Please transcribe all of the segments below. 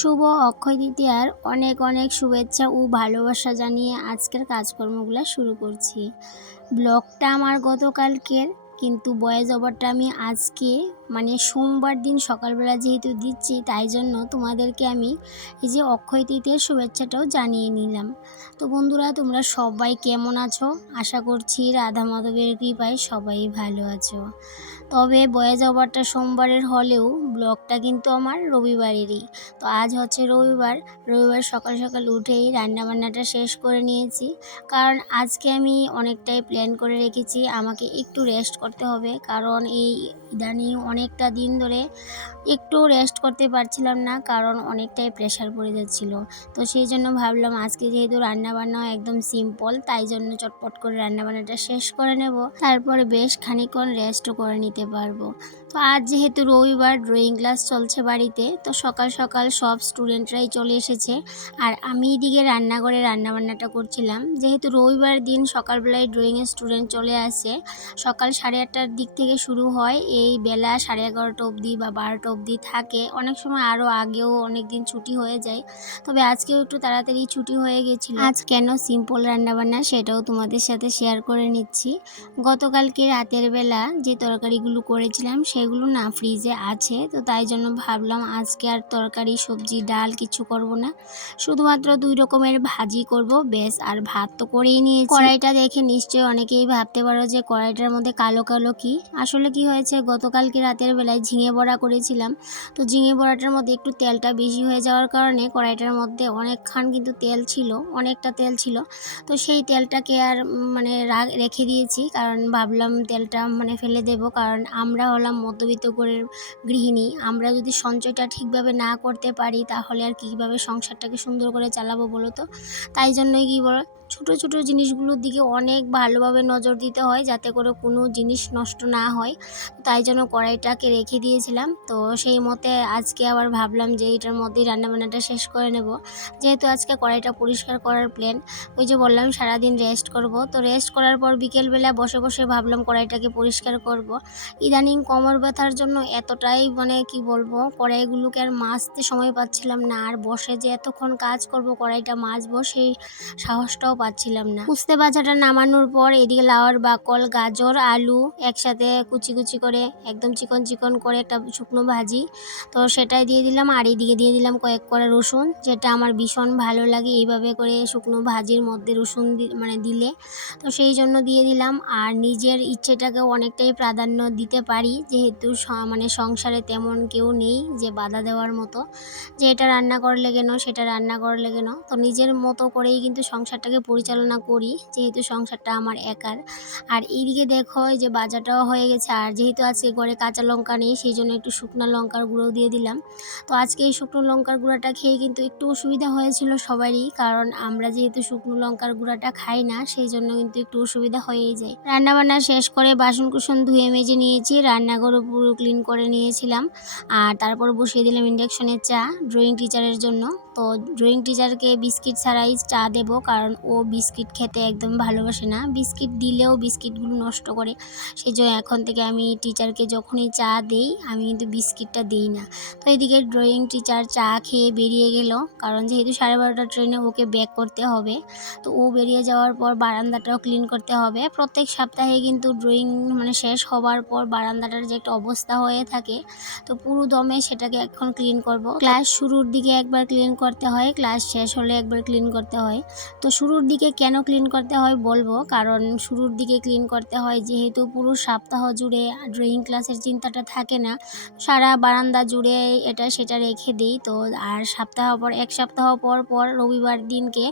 শুভ অক্ষয় তৃতীয়ার অনেক অনেক শুভেচ্ছা ও ভালোবাসা জানিয়ে আজকের কাজকর্মগুলো শুরু করছি। ব্লগটা আমার গতকালকের, কিন্তু ভয়েস ওভারটা আমি আজকে সোমবার দিন সকালবেলা যেহেতু দিচ্ছি, তাই জন্য তোমাদেরকে আমি এই যে অক্ষয় তৃতীয়ার শুভেচ্ছাটাও জানিয়ে নিলাম। তো বন্ধুরা, তোমরা সবাই কেমন আছো? আশা করছি রাধা মাধবের কৃপায় সবাই ভালো আছো। তবে ভয়েস ওভারটা সোমবারের হলেও ব্লগটা কিন্তু আমার রবিবারেরই। তো আজ হচ্ছে রবিবার। সকাল সকাল উঠেই রান্নাবান্নাটা শেষ করে নিয়েছি, কারণ আজকে আমি অনেকটাই প্ল্যান করে রেখেছি আমাকে একটু রেস্ট করতে হবে, কারণ এই ইদানিং অনেকটা দিন ধরে একটু রেস্ট করতে পারছিলাম না, কারণ অনেকটাই প্রেশার পড়ে যাচ্ছিল। তো সেই জন্য ভাবলাম আজকে যেহেতু রান্নাবান্না একদম সিম্পল, তাই জন্য চটপট করে রান্নাবান্নাটা শেষ করে নেব, তারপরে বেশ খানিকক্ষণ রেস্টও করে নিতে পারবো। তো আজ যেহেতু রবিবার, ড্রয়িং ক্লাস চলছে বাড়িতে, তো সকাল সকাল সব স্টুডেন্টরাই চলে এসেছে, আর আমি এদিকে রান্নাঘরে রান্নাবান্নাটা করছিলাম। যেহেতু রবিবার দিন সকালবেলায় ড্রয়িংয়ের স্টুডেন্ট চলে আসে, সকাল 8:30টার দিক থেকে শুরু হয়, এই বেলা 11:30 অবধি বা 12টা অবধি থাকে। অনেক সময় আরও আগেও অনেক দিন ছুটি হয়ে যায়, তবে আজকেও একটু তাড়াতাড়ি ছুটি হয়ে গেছিলো। আজ কেন সিম্পল রান্নাবান্না সেটাও তোমাদের সাথে শেয়ার করে নিচ্ছি। গতকালকে রাতের বেলা যে তরকারিগুলো করেছিলাম সেগুলো না ফ্রিজে আছে, তো তাই জন্য ভাবলাম আজকে আর তরকারি সবজি ডাল কিছু করব না, শুধুমাত্র 2 রকমের ভাজি করব ব্যাস। আর ভাত তো করেই নিয়েছি। কড়াইটা দেখে নিশ্চয়ই অনেকেই ভাবতে পারো যে কড়াইটার মধ্যে কালো কালো কি। আসলে কি হয়েছে, গতকালকে রাতের বেলায় ঝিঙে বড়া করেছিলাম, তো ঝিঙে বড়াটার মধ্যে একটু তেলটা বেশি হয়ে যাওয়ার কারণে কড়াইটার মধ্যে অনেকক্ষণ কিন্তু তেল ছিল, অনেকটা তেল ছিল। তো সেই তেলটাকে আর রেখে দিয়েছি, কারণ ভাবলাম তেলটা ফেলে দেব, কারণ আমরা হলাম মধ্যবিত্ত ঘরের গৃহিণী। আমরা যদি সঞ্চয়টা ঠিকভাবে না করতে পারি, তাহলে আর কীভাবে সংসারটাকে সুন্দর করে চালাবো বলো তো? তাই জন্যই কি বলো, ছোট ছোট জিনিসগুলোর দিকে অনেক ভালোভাবে নজর দিতে হয়, যাতে করে কোনো জিনিস নষ্ট না হয়। তাই জন্য কড়াইটাকে রেখে দিয়েছিলাম। তো সেই মতে আজকে আবার ভাবলাম যে এটার মধ্যেই রান্নাবান্নাটা শেষ করে নেব, যেহেতু আজকে কড়াইটা পরিষ্কার করার প্ল্যান। ওই যে বললাম সারাদিন রেস্ট করব, তো রেস্ট করার পর বিকেলবেলা বসে বসে ভাবলাম কড়াইটাকে পরিষ্কার করব। ইদানিং কোমর ব্যথার জন্য এতটাই কি বলবো, কড়াইগুলোকে আর মাজতে সময় পাচ্ছিলাম না, আর বসে যে এতক্ষণ কাজ করব কড়াইটা মাজবো সেই সাহসটাও পাচ্ছিলাম না। উস্তে ভাজাটা নামানোর পর এদিকে লাউয়ের বাকল, গাজর, আলু একসাথে কুচি কুচি করে একদম চিকন চিকন করে একটা শুকনো ভাজি, তো সেটাই দিয়ে দিলাম। আর এদিকে দিয়ে দিলাম কয়েক কোয়া রসুন, যেটা আমার ভীষণ ভালো লাগে এইভাবে করে শুকনো ভাজির মধ্যে রসুন দিলে, তো সেই জন্য দিয়ে দিলাম। আর নিজের ইচ্ছেটাকেও অনেকটাই প্রাধান্য দিতে পারি, যেহেতু সংসারে তেমন কেউ নেই যে বাধা দেওয়ার মতো, যে এটা রান্না করলে কেন সেটা রান্না করলে কেন। তো নিজের মতো করেই কিন্তু সংসারটাকে পরিচালনা করি, যেহেতু সংসারটা আমার একার। আর এইদিকে দেখো এই যে বাজাটাও হয়ে গেছে, আর যেহেতু আজকে ঘরে কাঁচা লঙ্কা নেই, সেই জন্য একটু শুকনো লঙ্কার গুঁড়ো দিয়ে দিলাম। তো আজকে এই শুকনো লঙ্কার গুঁড়াটা খেয়ে কিন্তু একটু অসুবিধা হয়েছিল সবারই, কারণ আমরা যেহেতু শুকনো লঙ্কার গুঁড়াটা খাই না, সেই জন্য কিন্তু একটু অসুবিধা হয়েই যায়। রান্নাবান্না শেষ করে বাসন কুসন ধুয়ে মেজে নিয়েছি, রান্নাঘরও পুরো ক্লিন করে নিয়েছিলাম। আর তারপর বসিয়ে দিলাম ইন্ডাকশনের চা ড্রয়িং টিচারের জন্য। তো ড্রয়িং টিচারকে বিস্কিট ছাড়াই চা দেব, কারণ ও বিস্কিট খেতে একদম ভালোবাসে না, বিস্কিট দিলেও বিস্কিটগুলো নষ্ট করে। সেই জন্য এখন থেকে আমি টিচারকে যখনই চা দেই, আমি কিন্তু বিস্কিটটা দিই না। তো এদিকে ড্রয়িং টিচার চা খেয়ে বেরিয়ে গেল, কারণ যেহেতু 12:30 ট্রেনে ওকে ব্যাক করতে হবে। তো ও বেরিয়ে যাওয়ার পর বারান্দাটাও ক্লিন করতে হবে। প্রত্যেক সপ্তাহে কিন্তু ড্রয়িং শেষ হওয়ার পর বারান্দাটার যে একটা অবস্থা হয়ে থাকে, তো পুরো দমে সেটাকে এখন ক্লিন করব। ক্লাস শুরুর দিকে একবার ক্লিন করতে হয়, ক্লাস শেষ হলে একবার ক্লিন করতে হয়। তো শুরুর দিকে কেন ক্লিন করতে হয় বলবো, কারণ শুরুর দিকে ক্লিন করতে হয় যেহেতু পুরো সপ্তাহ জুড়ে ড্রয়িং ক্লাসের চিন্তাটা থাকে না, সারা বারান্দা জুড়ে এটা সেটা রেখে দিই। তো আর এক সপ্তাহ পর পর রবিবার দিনকে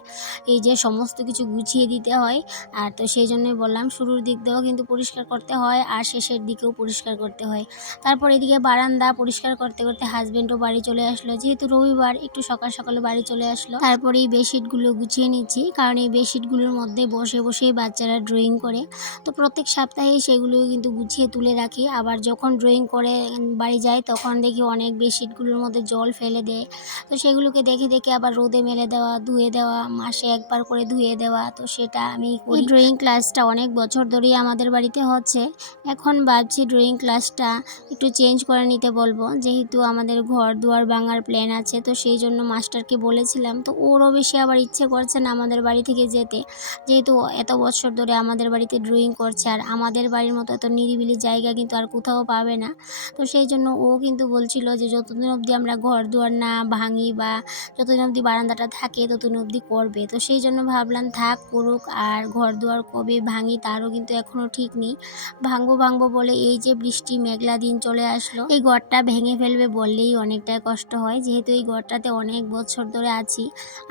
এই যে সমস্ত কিছু গুছিয়ে দিতে হয়। আর তো সেই জন্যই বললাম শুরুর দিক দিয়েও কিন্তু পরিষ্কার করতে হয়, আর শেষের দিকেও পরিষ্কার করতে হয়। তারপর এদিকে বারান্দা পরিষ্কার করতে করতে হাজব্যান্ডও বাড়ি চলে আসলো, যেহেতু রবিবার একটু সকাল সকালে বাড়ি চলে আসলো। তারপরে এই বেডশিটগুলো গুছিয়ে নিচ্ছি, কারণ এই বেডশিটগুলোর মধ্যে বসে বসেই বাচ্চারা ড্রয়িং করে। তো প্রত্যেক সপ্তাহে সেগুলো কিন্তু গুছিয়ে তুলে রাখি। আবার যখন ড্রয়িং করে বাড়ি যাই তখন দেখি অনেক বেডশিটগুলোর মধ্যে জল ফেলে দেয়। তো সেগুলোকে দেখে দেখে আবার রোদে মেলে দেওয়া, ধুয়ে দেওয়া, মাসে একবার করে ধুয়ে দেওয়া, তো সেটা আমি করি। এই ড্রয়িং ক্লাসটা অনেক বছর ধরেই আমাদের বাড়িতে হচ্ছে। এখন ভাবছি ড্রয়িং ক্লাসটা একটু চেঞ্জ করে নিতে বলবো, যেহেতু আমাদের ঘর দুয়ার ভাঙার প্ল্যান আছে। তো সেই জন্য মাস্টারকে বলেছিলাম, তো ওরও বেশি আবার ইচ্ছে করছে না আমাদের বাড়ি থেকে যেতে, যেহেতু এত বছর ধরে আমাদের বাড়িতে ড্রয়িং করছে। আর আমাদের বাড়ির মতো এত নিরিবিলি জায়গা কিন্তু আর কোথাও পাবে না। তো সেই জন্য ও কিন্তু বলছিল যে যতদিন অবধি আমরা ঘর দুয়ার না ভাঙি বা যতদিন অবধি বারান্দাটা থাকে ততদিন অবধি করবে। তো সেই জন্য ভাবলাম থাক, করুক। আর ঘর দুয়ার কবে ভাঙি তারও কিন্তু এখনও ঠিক নেই। ভাঙবো ভাঙবো বলে এই যে বৃষ্টি মেঘলা দিন চলে আসলো, এই ঘরটা ভেঙে ফেলবে বললেই অনেকটাই কষ্ট হয়, যেহেতু এই ঘরটাতে অনেক বছর ধরে আছি।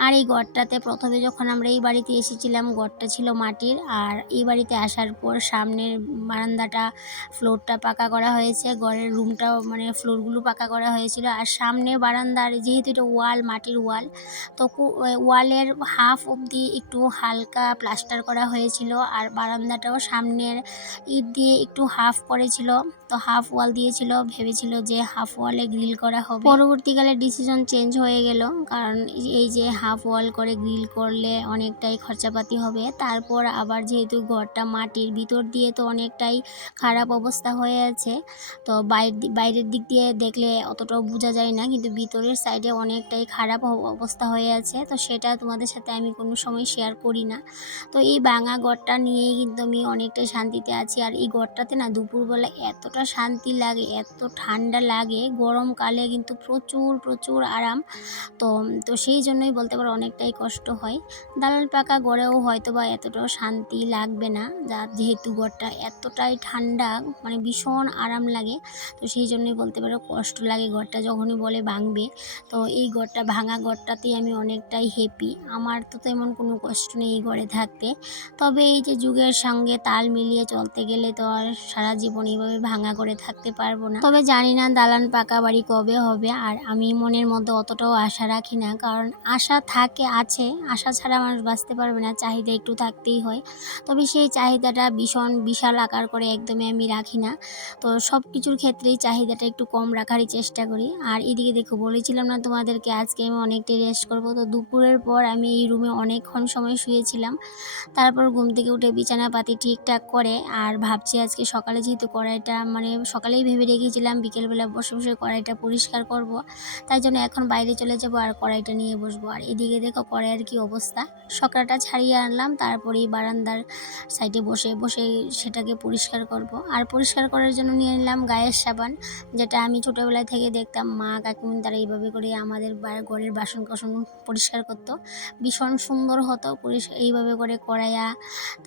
আর এই ঘরটাতে প্রথমে যখন আমরা এই বাড়িতে এসেছিলাম ঘরটা ছিল মাটির, আর এই বাড়িতে আসার পর সামনের বারান্দাটা ফ্লোরটা পাকা করা হয়েছে, ঘরের রুমটাও মানে ফ্লোরগুলো পাকা করা হয়েছিল। আর সামনে বারান্দার যেহেতু এটা ওয়াল, মাটির ওয়াল, তো ওয়ালের হাফ অবধি একটু হালকা প্লাস্টার করা হয়েছিল। আর বারান্দাটাও সামনের ইট দিয়ে একটু হাফ করেছিল, তো হাফ ওয়াল দিয়েছিল, ভেবেছিল যে হাফ ওয়ালে গ্রিল করা হবে। পরবর্তীকালে ডিসিশন চেঞ্জ হয়ে গেল, কারণ এই যে হাফ ওয়াল করে গ্রিল করলে অনেকটাই খরচাপাতি হবে। তারপর আবার যেহেতু ঘরটা মাটির, ভিতর দিয়ে তো অনেকটাই খারাপ অবস্থা হয়ে আছে। তো বাইরের দিক দিয়ে দেখলে অতটাও বোঝা যায় না, কিন্তু ভিতরের সাইডে অনেকটাই খারাপ অবস্থা হয়ে আছে। তো সেটা তোমাদের সাথে আমি কোনো সময় শেয়ার করি না। তো এই ভাঙা ঘরটা নিয়েই কিন্তু আমি অনেকটাই শান্তিতে আছি। আর এই ঘরটাতে না দুপুরবেলা এতটা শান্তি লাগে, এত ঠান্ডা লাগে, গরমকালে কিন্তু প্রচুর প্রচুর আরাম। তো তো সেই জন্যই বলতে পারো অনেকটাই কষ্ট হয়। দালান পাকা ঘরেও হয়তো বা এতটাও শান্তি লাগবে না, যেহেতু ঘরটা এতটাই ঠান্ডা, মানে ভীষণ আরাম লাগে। তো সেই জন্যই বলতে পারো কষ্ট লাগে ঘরটা যখনই বলে ভাঙবে। তো এই ঘরটা, ভাঙা ঘরটাতেই আমি অনেকটাই হ্যাপি। আমার তো তেমন কোনো কষ্ট নেই এই ঘরে থাকতে। তবে এই যে যুগের সঙ্গে তাল মিলিয়ে চলতে গেলে তো আর সারা জীবন এইভাবে ভাঙা করে থাকতে পারবো না। তবে জানি না দালান পাকা বাড়ি কবে হবে। আর আমি মনের মধ্যে অতটাও আশা রাখি না, কারণ আশা থাকে, আছে, আশা ছাড়া মানুষ বাঁচতে পারবে না, চাহিদা একটু থাকতেই হয়। তবে সেই চাহিদাটা ভীষণ বিশাল আকার করে একদমই আমি রাখি না। তো সব কিছুর ক্ষেত্রেই চাহিদাটা একটু কম রাখারই চেষ্টা করি। আর এদিকে দেখো, বলেছিলাম না তোমাদেরকে আজকে আমি অনেকটাই রেস্ট করব। তো দুপুরের পর আমি এই রুমে অনেকক্ষণ সময় শুয়েছিলাম। তারপর ঘুম থেকে উঠে বিছানাপাতি ঠিকঠাক করে, আর ভাবছি আজকে সকালে যেহেতু কড়াইটা, মানে সকালেই ভেবে রেখেছিলাম বিকেলবেলা বসে বসে কড়াইটা পরিষ্কার করব, তাই জন্য এখন বাইরে চলে যাব আর কড়াইটা নিয়ে বসবো। আর এদিকে দেখো কড়াইয়ের কি অবস্থা, সকালটা ছাড়িয়ে আনলাম, তারপরেই বারান্দার সাইডে বসে বসে সেটাকে পরিষ্কার করব। আর পরিষ্কার করার জন্য নিয়ে নিলাম গায়ের সাবান, যেটা আমি ছোটোবেলায় থেকে দেখতাম মা কাকিমুনি তারা এইভাবে করে আমাদের ঘরের বাসন কোসন পরিষ্কার করতো, ভীষণ সুন্দর হতো। এইভাবে করে কড়াইয়া,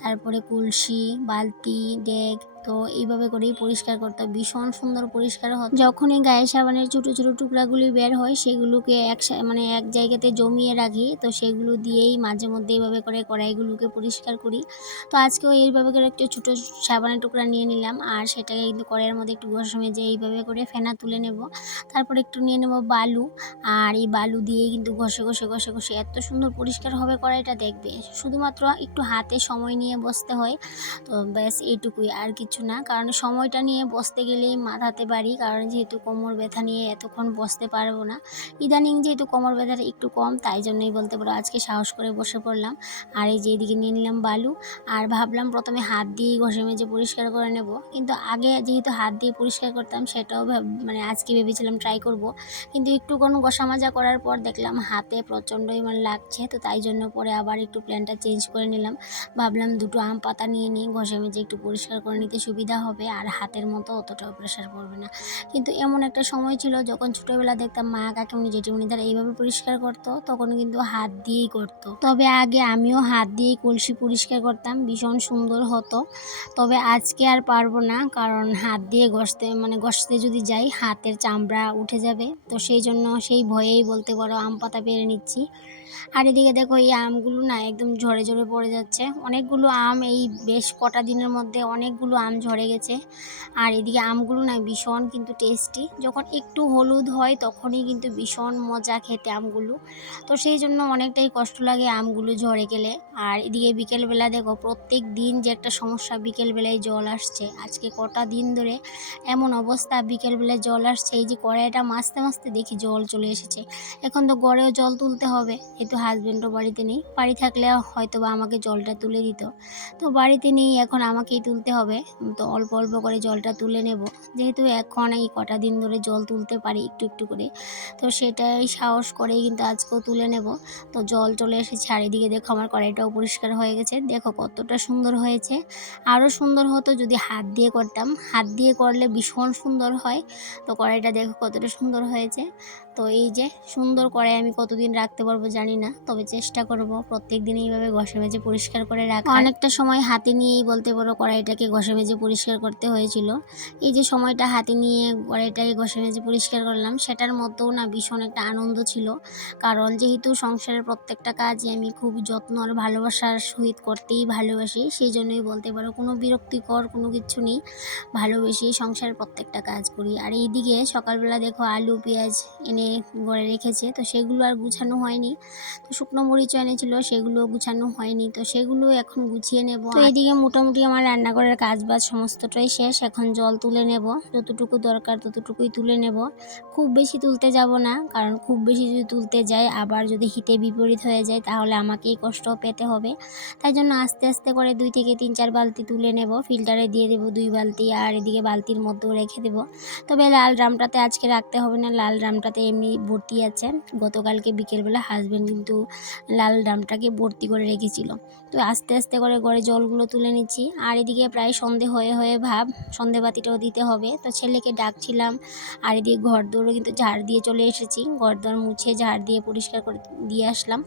তারপরে কলসি, বালতি, ডেক, তো এইভাবে করেই পরিষ্কার করতে ভীষণ সুন্দর পরিষ্কার হতো। যখনই গায়ে সাবানের ছোটো ছোটো টুকরাগুলি বের হয় সেগুলোকে মানে এক জায়গাতে জমিয়ে রাখি, তো সেগুলো দিয়েই মাঝে মধ্যে এইভাবে করে কড়াইগুলোকে পরিষ্কার করি। তো আজকেও এইভাবে করে একটু ছোটো সাবানের টুকরা নিয়ে নিলাম, আর সেটাকে কিন্তু কড়াইয়ের মধ্যে একটু ঘষে মেজে এইভাবে করে ফেনা তুলে নেব। তারপর একটু নিয়ে নেব বালু, আর এই বালু দিয়েই কিন্তু ঘষে ঘষে ঘষে ঘষে এত সুন্দর পরিষ্কার হবে কড়াইটা, দেখবে। শুধুমাত্র একটু হাতে সময় নিয়ে বসতে হয়, তো ব্যাস এইটুকুই, আর কিছু না। কারণ সময়টা নিয়ে বসতে গেলেই মাথাতে বাড়ি, কারণ যেহেতু কোমর ব্যথা নিয়ে এতক্ষণ বসতে পারবো না। ইদানিং যেহেতু কোমর ব্যথাটা একটু কম, তাই জন্যই বলতে পারো আজকে সাহস করে বসে পড়লাম। আর এই যে এদিকে নিয়ে নিলাম বালু, আর ভাবলাম প্রথমে হাত দিয়েই ঘষে মেজে পরিষ্কার করে নেব, কিন্তু আগে যেহেতু হাত দিয়ে পরিষ্কার করতাম সেটাও মানে আজকে ভেবেছিলাম ট্রাই করব, কিন্তু একটু কোনো ঘষা মাজা করার পর দেখলাম হাতে প্রচণ্ডই মানে লাগছে। তো তাই জন্য পরে আবার একটু প্ল্যানটা চেঞ্জ করে নিলাম, ভাবলাম দুটো আম পাতা নিয়ে নিই, ঘষে মেজে একটু পরিষ্কার করে নিতে সুবিধা হবে, আর হাতের মতো অতটাও প্রেশার পড়বে না। কিন্তু এমন একটা সময় ছিল যখন ছোটোবেলা দেখতাম মা কাকিমুনি জেঠিমুনি তারা এইভাবে পরিষ্কার করতো, তখন কিন্তু হাত দিয়েই করতো। তবে আগে আমিও হাত দিয়েই কলসি পরিষ্কার করতাম, ভীষণ সুন্দর হতো। তবে আজকে আর পারবো না, কারণ হাত দিয়ে ঘষতে যদি যাই হাতের চামড়া উঠে যাবে, তো সেই জন্য সেই ভয়েই বলতে পারো আম পাতা পেরে নিচ্ছি। আর এদিকে দেখো এই আমগুলো না একদম ঝরে ঝরে পড়ে যাচ্ছে। অনেকগুলো আম এই বেশ কটা দিনের মধ্যে অনেকগুলো আম ঝরে গেছে। আর এদিকে আমগুলো না ভীষণ কিন্তু টেস্টি, যখন একটু হলুদ হয় তখনই কিন্তু ভীষণ মজা খেতে আমগুলো। তো সেই জন্য অনেকটাই কষ্ট লাগে আমগুলো ঝরে গেলে। আর এদিকে বিকেলবেলা দেখো প্রত্যেক দিন যে একটা সমস্যা, বিকেলবেলায় জল আসছে। আজকে কটা দিন ধরে এমন অবস্থা, বিকেলবেলায় জল আসছে, এই যে কড়াইটা মাজতে মাজতে দেখি জল চলে এসেছে। এখন তো গড়েও জল তুলতে হবে, যেহেতু হাজব্যান্ডও বাড়িতে নেই। বাড়ি থাকলে হয়তো বা আমাকে জলটা তুলে দিত, তো বাড়িতে নেই, এখন আমাকেই তুলতে হবে। তো অল্প অল্প করে জলটা তুলে নেব, যেহেতু এখন এই কটা দিন ধরে জল তুলতে পারি একটু একটু করে, তো সেটাই সাহস করেই কিন্তু আজকেও তুলে নেব। তো জল চলে এসেছে। আর এদিকে দেখো আমার কড়াইটাও পরিষ্কার হয়ে গেছে, দেখো কতটা সুন্দর হয়েছে। আরও সুন্দর হতো যদি হাত দিয়ে করতাম, হাত দিয়ে করলে ভীষণ সুন্দর হয়। তো কড়াইটা দেখো কতটা সুন্দর হয়েছে। তো এই যে সুন্দর কড়াই আমি কতদিন রাখতে পারবো জানি না, তবে চেষ্টা করব প্রত্যেক দিন এইভাবে ঘষে মেজে পরিষ্কার করে রাখা। অনেকটা সময় হাতে নিয়েই বলতে পারো কড়াইটাকে ঘষে মেজে পরিষ্কার করতে হয়েছিল। এই যে সময়টা হাতে নিয়ে কড়াইটাকে ঘষে মেজে পরিষ্কার করলাম, সেটার মধ্যেও না ভীষণ একটা আনন্দ ছিল। কারণ যেহেতু সংসারের প্রত্যেকটা কাজই আমি খুব যত্ন আর ভালোবাসার সহিত করতেই ভালোবাসি, সেই জন্যই বলতে পারো কোনো বিরক্তিকর কোনো কিছু নেই, ভালোবেসেই সংসারের প্রত্যেকটা কাজ করি। আর এইদিকে সকালবেলা দেখো আলু পেঁয়াজ এনে ঘরে রেখেছে, তো সেগুলো আর গুছানো হয়নি। তো শুকনো মরিচও এনেছিল, সেগুলো গুছানো হয়নি, তো সেগুলো এখন গুছিয়ে নেব। তো এইদিকে মোটামুটি আমার রান্নাঘরের কাজ বাজ সমস্তটাই শেষ, এখন জল তুলে নেব, যতটুকু দরকার ততটুকুই তুলে নেব। খুব বেশি তুলতে যাব না, কারণ খুব বেশি যদি তুলতে যাই আবার যদি হিতে বিপরীত হয়ে যায় তাহলে আমাকেই কষ্ট পেতে হবে। তাই জন্য আস্তে আস্তে করে 2 থেকে 3-4 বালতি তুলে নেব, ফিল্টারে দিয়ে দেবো 2 বালতি, আর এদিকে বালতির মধ্যেও রেখে দেবো। তবে লাল ড্রামটাতে আজকে রাখতে হবে না, লাল ড্রামটাতে এমনি ভর্তি আছে। গতকালকে বিকেলবেলা হাজব্যান্ড কিন্তু লাল ড্রামটাকে ভর্তি করে রেখেছিল। তো আস্তে আস্তে করে ঘরে জলগুলো তুলে নিচ্ছি। আর এদিকে প্রায় সন্ধে হয়ে হয়ে ভাব, সন্ধে বাতিটাও দিতে হবে, তো ছেলেকে ডাকছিলাম। আর এদিকে ঘর দৌড়ও কিন্তু ঝাড় দিয়ে চলে এসেছি, ঘর দৌড় মুছে ঝাড় দিয়ে পরিষ্কার করে দিয়ে আসলাম।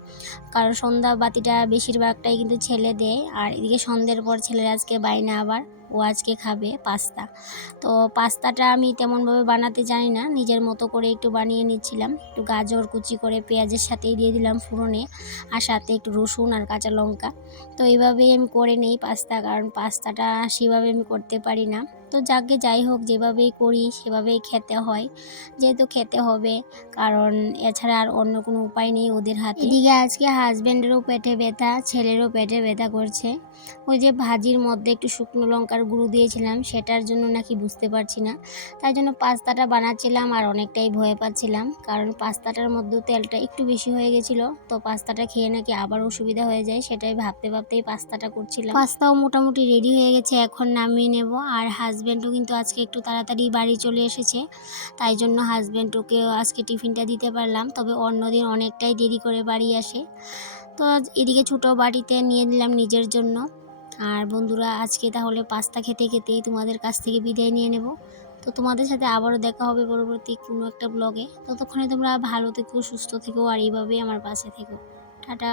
কারণ সন্ধ্যা বাতিটা বেশিরভাগটাই কিন্তু ছেলে দেয়। আর এদিকে সন্ধ্যের পর ছেলের আজকে বায়না, আবার ও আজকে খাবে পাস্তা। তো পাস্তাটা আমি তেমনভাবে বানাতে জানি না, নিজের মতো করে একটু বানিয়ে নিচ্ছিলাম। একটু গাজর কুচি করে পেঁয়াজের সাথেই দিয়ে দিলাম ফোড়নে, আর সাথে একটু রসুন আর কাঁচা লঙ্কা। তো এইভাবেই আমি করে নেই পাস্তা, কারণ পাস্তাটা সেভাবে আমি করতে পারি না। তো যাই হোক, যেভাবেই করি সেভাবেই খেতে হয়, যেহেতু খেতে হবে, কারণ এছাড়া আর অন্য কোনো উপায় নেই ওদের হাতে। এদিকে আজকে হাজব্যান্ডেরও পেটে ব্যথা, ছেলেরও পেটে ব্যথা করছে। ওই যে ভাজির মধ্যে একটু শুকনো লঙ্কার গুঁড়ো দিয়েছিলাম, সেটার জন্য নাকি বুঝতে পারছি না, তাই জন্য পাস্তাটা বানাচ্ছিলাম আর অনেকটাই ভয় পাচ্ছিলাম, কারণ পাস্তাটার মধ্যে তেলটা একটু বেশি হয়ে গেছিলো। তো পাস্তাটা খেয়ে নাকি আবার অসুবিধা হয়ে যায়, সেটাই ভাবতে ভাবতেই পাস্তাটা করছিলাম। পাস্তাও মোটামুটি রেডি হয়ে গেছে, এখন নামিয়ে নেব। আর হাজব্যান্ডও কিন্তু আজকে একটু তাড়াতাড়ি বাড়ি চলে এসেছে, তাই জন্য হাজব্যান্ডকে আজকে টিফিনটা দিতে পারলাম। তবে অন্যদিন অনেকটাই দেরি করে বাড়ি আসে। তো এদিকে ছোটো বাটিতে নিয়ে নিলাম নিজের জন্য। আর বন্ধুরা, আজকে তাহলে পাস্তা খেতে খেতেই তোমাদের কাছ থেকে বিদায় নিয়ে নেব। তো তোমাদের সাথে আবারও দেখা হবে পরবর্তী কোনো একটা ব্লগে। ততক্ষণে তোমরা ভালো থেকো, সুস্থ থেকো, আর এইভাবেই আমার পাশে থেকো। টাটা।